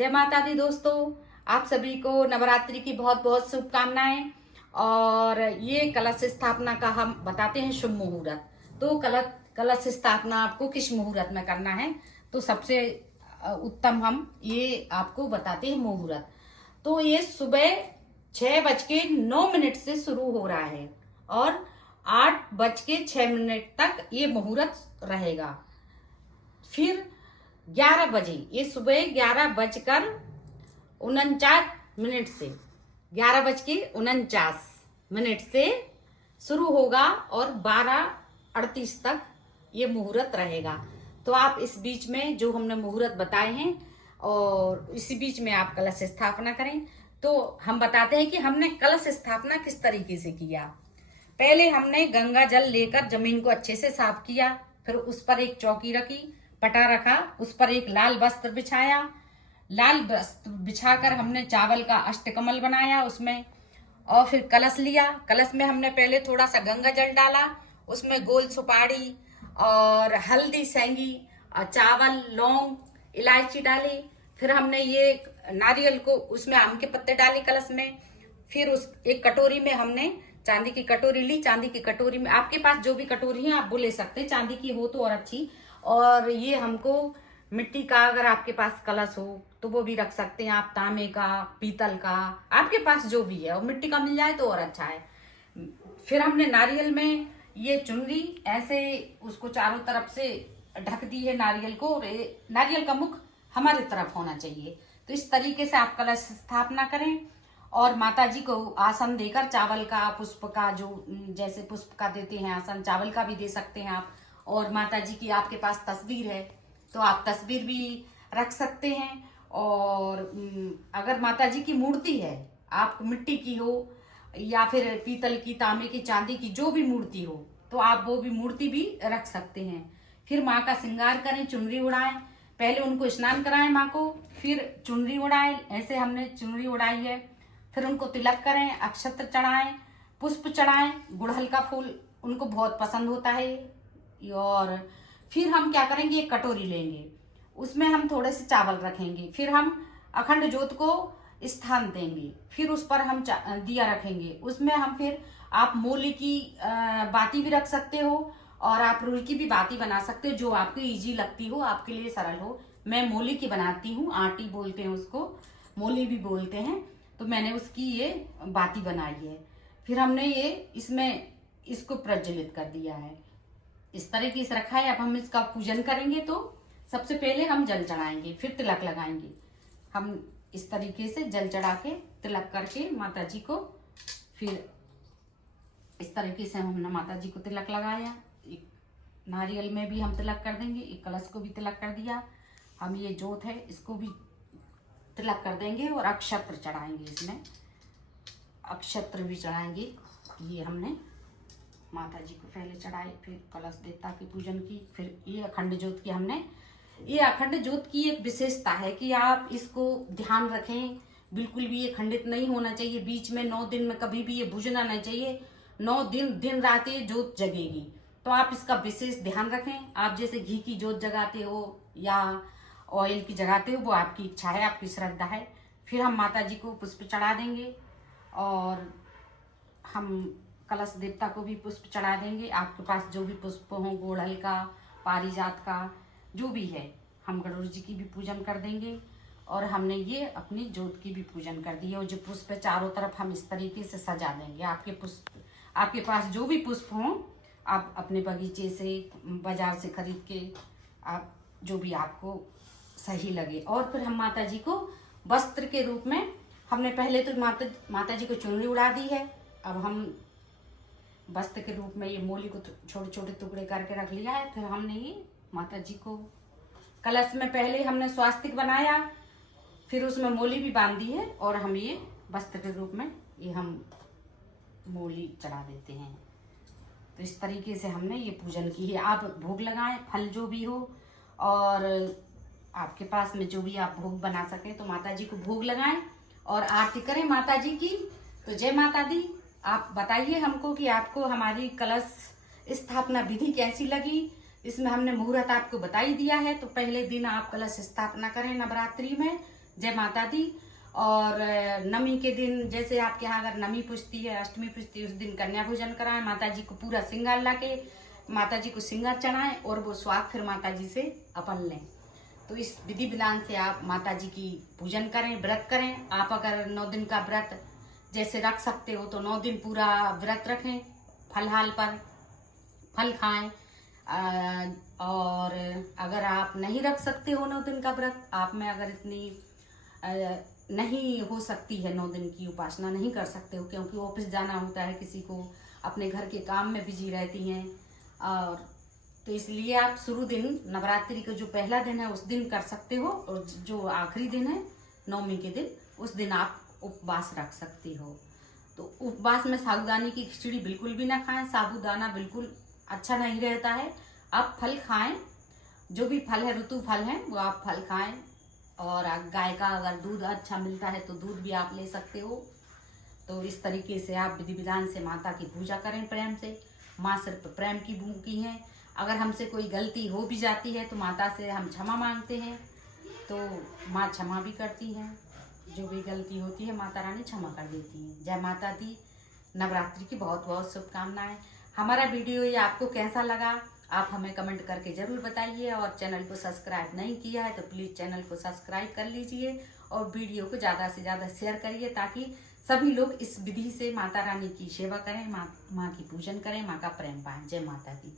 जय माता दी दोस्तों, आप सभी को नवरात्रि की बहुत बहुत शुभकामनाएं। और ये कलश स्थापना का हम बताते हैं शुभ मुहूर्त। तो कलश स्थापना आपको किस मुहूर्त में करना है, तो सबसे उत्तम हम ये आपको बताते हैं मुहूर्त। तो ये सुबह 6:09 से शुरू हो रहा है और 8:06 तक ये मुहूर्त रहेगा। फिर 11 बजे, ये सुबह 11:49 से 11:49 से शुरू होगा और 12:38 तक ये मुहूर्त रहेगा। तो आप इस बीच में जो हमने मुहूर्त बताए हैं और इसी बीच में आप कलश स्थापना करें। तो हम बताते हैं कि हमने कलश स्थापना किस तरीके से किया। पहले हमने गंगा जल लेकर जमीन को अच्छे से साफ किया, फिर उस पर एक चौकी रखी, पटा रखा, उस पर एक लाल वस्त्र बिछाया। लाल वस्त्र बिछाकर हमने चावल का अष्टकमल बनाया उसमें, और फिर कलश लिया। कलश में हमने पहले थोड़ा सा गंगा जल डाला, उसमें गोल सुपारी और हल्दी सेंगी और चावल, लौंग, इलायची डाली। फिर हमने ये नारियल को उसमें आम के पत्ते डाले कलश में। फिर उस एक कटोरी में हमने चांदी की कटोरी ली। चांदी की कटोरी में आपके पास जो भी कटोरी है आप वो ले सकते हैं, चांदी की हो तो और अच्छी। और ये हमको मिट्टी का, अगर आपके पास कलश हो तो वो भी रख सकते हैं आप, तांबे का, पीतल का, आपके पास जो भी है, और मिट्टी का मिल जाए तो और अच्छा है। फिर हमने नारियल में ये चुनरी ऐसे उसको चारों तरफ से ढक दी है नारियल को, और नारियल का मुख हमारी तरफ होना चाहिए। तो इस तरीके से आप कलश स्थापना करें और माता जी को आसन देकर, चावल का, पुष्प का, जो जैसे पुष्प का देते हैं आसन, चावल का भी दे सकते हैं आप। और माता जी की आपके पास तस्वीर है तो आप तस्वीर भी रख सकते हैं। और अगर माता जी की मूर्ति है, आप मिट्टी की हो या फिर पीतल की, तांबे की, चांदी की, जो भी मूर्ति हो, तो आप वो भी मूर्ति भी रख सकते हैं। फिर माँ का श्रृंगार करें, चुनरी उड़ाएं, पहले उनको स्नान कराएं माँ को, फिर चुनरी उड़ाएं। ऐसे हमने चुनरी उड़ाई है। फिर उनको तिलक करें, अक्षत्र चढ़ाएं, पुष्प चढ़ाएं, गुड़हल का फूल उनको बहुत पसंद होता है। और फिर हम क्या करेंगे, एक कटोरी लेंगे, उसमें हम थोड़े से चावल रखेंगे। फिर हम अखंड ज्योत को स्थान देंगे। फिर उस पर हम दिया रखेंगे। उसमें हम फिर आप मूली की बाती भी रख सकते हो और आप रुई की भी बाती बना सकते हो, जो आपको इजी लगती हो, आपके लिए सरल हो। मैं मूली की बनाती हूँ, आटी बोलते हैं उसको, मूली भी बोलते हैं। तो मैंने उसकी ये बाती बनाई है। फिर हमने ये इसमें इसको प्रज्वलित कर दिया है, इस तरीके से रखा है। अब हम इसका पूजन करेंगे। तो सबसे पहले हम जल चढ़ाएंगे, फिर तिलक लगाएंगे। हम इस तरीके से जल चढ़ा के तिलक करके माता जी को, फिर इस तरीके से हमने माता जी को तिलक लगाया। एक नारियल में भी हम तिलक कर देंगे, एक कलश को भी तिलक कर दिया। हम ये जोत है इसको भी तिलक कर देंगे और अक्षत्र चढ़ाएंगे, इसमें अक्षत्र भी चढ़ाएंगे। ये हमने माता जी को पहले चढ़ाए, फिर कलश देवता की पूजन की। फिर ये अखंड ज्योत की हमने, ये अखंड ज्योत की एक विशेषता है कि आप इसको ध्यान रखें, बिल्कुल भी ये खंडित नहीं होना चाहिए। बीच में 9 दिन में कभी भी ये बुझना नहीं चाहिए। 9 दिन दिन रात ये ज्योत जगेगी। तो आप इसका विशेष ध्यान रखें। आप जैसे घी की ज्योत जगाते हो या ऑयल की जगाते हो, वो आपकी इच्छा है, आपकी श्रद्धा है। फिर हम माता जी को पुष्प चढ़ा देंगे और हम कलश देवता को भी पुष्प चढ़ा देंगे। आपके पास जो भी पुष्प हो, गुड़हल का, पारिजात का, जो भी है, हम गणेश जी की भी पूजन कर देंगे। और हमने ये अपनी ज्योत की भी पूजन कर दी है। और जो पुष्प चारों तरफ हम इस तरीके से सजा देंगे। आपके पुष्प, आपके पास जो भी पुष्प हो, आप अपने बगीचे से, बाजार से खरीद के, आप जो भी आपको सही लगे। और फिर हम माता जी को वस्त्र के रूप में, हमने पहले तो माता जी को चुनरी उड़ा दी है। अब हम वस्त्र के रूप में ये मूली को छोटे छोटे टुकड़े करके रख लिया है। फिर हमने ये माता जी को कलश में पहले हमने स्वास्तिक बनाया, फिर उसमें मूली भी बांध दी है और हम ये वस्त्र के रूप में ये हम मूली चढ़ा देते हैं। तो इस तरीके से हमने ये पूजन की है। आप भोग लगाएं, फल जो भी हो, और आपके पास में जो भी आप भोग बना सकें तो माता जी को भोग लगाएं और आरती करें माता जी की। तो जय माता दी। आप बताइए हमको कि आपको हमारी कलश स्थापना विधि कैसी लगी। इसमें हमने मुहूर्त आपको बता ही दिया है। तो पहले दिन आप कलश स्थापना करें नवरात्रि में, जय माता दी। और नवमी के दिन जैसे आपके यहाँ अगर नवमी पूजती है, अष्टमी पूजती है, उस दिन कन्या पूजन कराएं, माता जी को पूरा श्रृंगार ला के माता जी को श्रृंगार चढ़ाएं और वो स्वाग फिर माता जी से अपन लें। तो इस विधि विधान से आप माता जी की पूजन करें, व्रत करें। आप अगर 9 दिन का व्रत जैसे रख सकते हो तो 9 दिन पूरा व्रत रखें, फलहाल पर फल खाएं। और अगर आप नहीं रख सकते हो 9 दिन का व्रत, आप में अगर इतनी नहीं हो सकती है 9 दिन की उपासना नहीं कर सकते हो, क्योंकि ऑफिस जाना होता है, किसी को अपने घर के काम में बिजी रहती हैं, और तो इसलिए आप शुरू दिन नवरात्रि का जो पहला दिन है उस दिन कर सकते हो, और जो आखिरी दिन है नवमी के दिन उस दिन आप उपवास रख सकती हो। तो उपवास में साबूदाने की खिचड़ी बिल्कुल भी ना खाएं, साबूदाना बिल्कुल अच्छा नहीं रहता है। आप फल खाएं, जो भी फल है, ऋतु फल है वो आप फल खाएं। और गाय का अगर दूध अच्छा मिलता है तो दूध भी आप ले सकते हो। तो इस तरीके से आप विधि विधान से माता की पूजा करें प्रेम से। माँ सिर्फ प्रेम की भूखी हैं। अगर हमसे कोई गलती हो भी जाती है तो माता से हम क्षमा मांगते हैं, तो माँ क्षमा भी करती हैं। जो भी गलती होती है माता रानी क्षमा कर देती हैं। जय माता दी। नवरात्रि की बहुत बहुत शुभकामनाएं। हमारा वीडियो ये आपको कैसा लगा आप हमें कमेंट करके ज़रूर बताइए, और चैनल को सब्सक्राइब नहीं किया है तो प्लीज़ चैनल को सब्सक्राइब कर लीजिए, और वीडियो को ज़्यादा से ज़्यादा शेयर करिए, ताकि सभी लोग इस विधि से माता रानी की सेवा करें, माँ की पूजन करें, माँ का प्रेम पाएं। जय माता दी।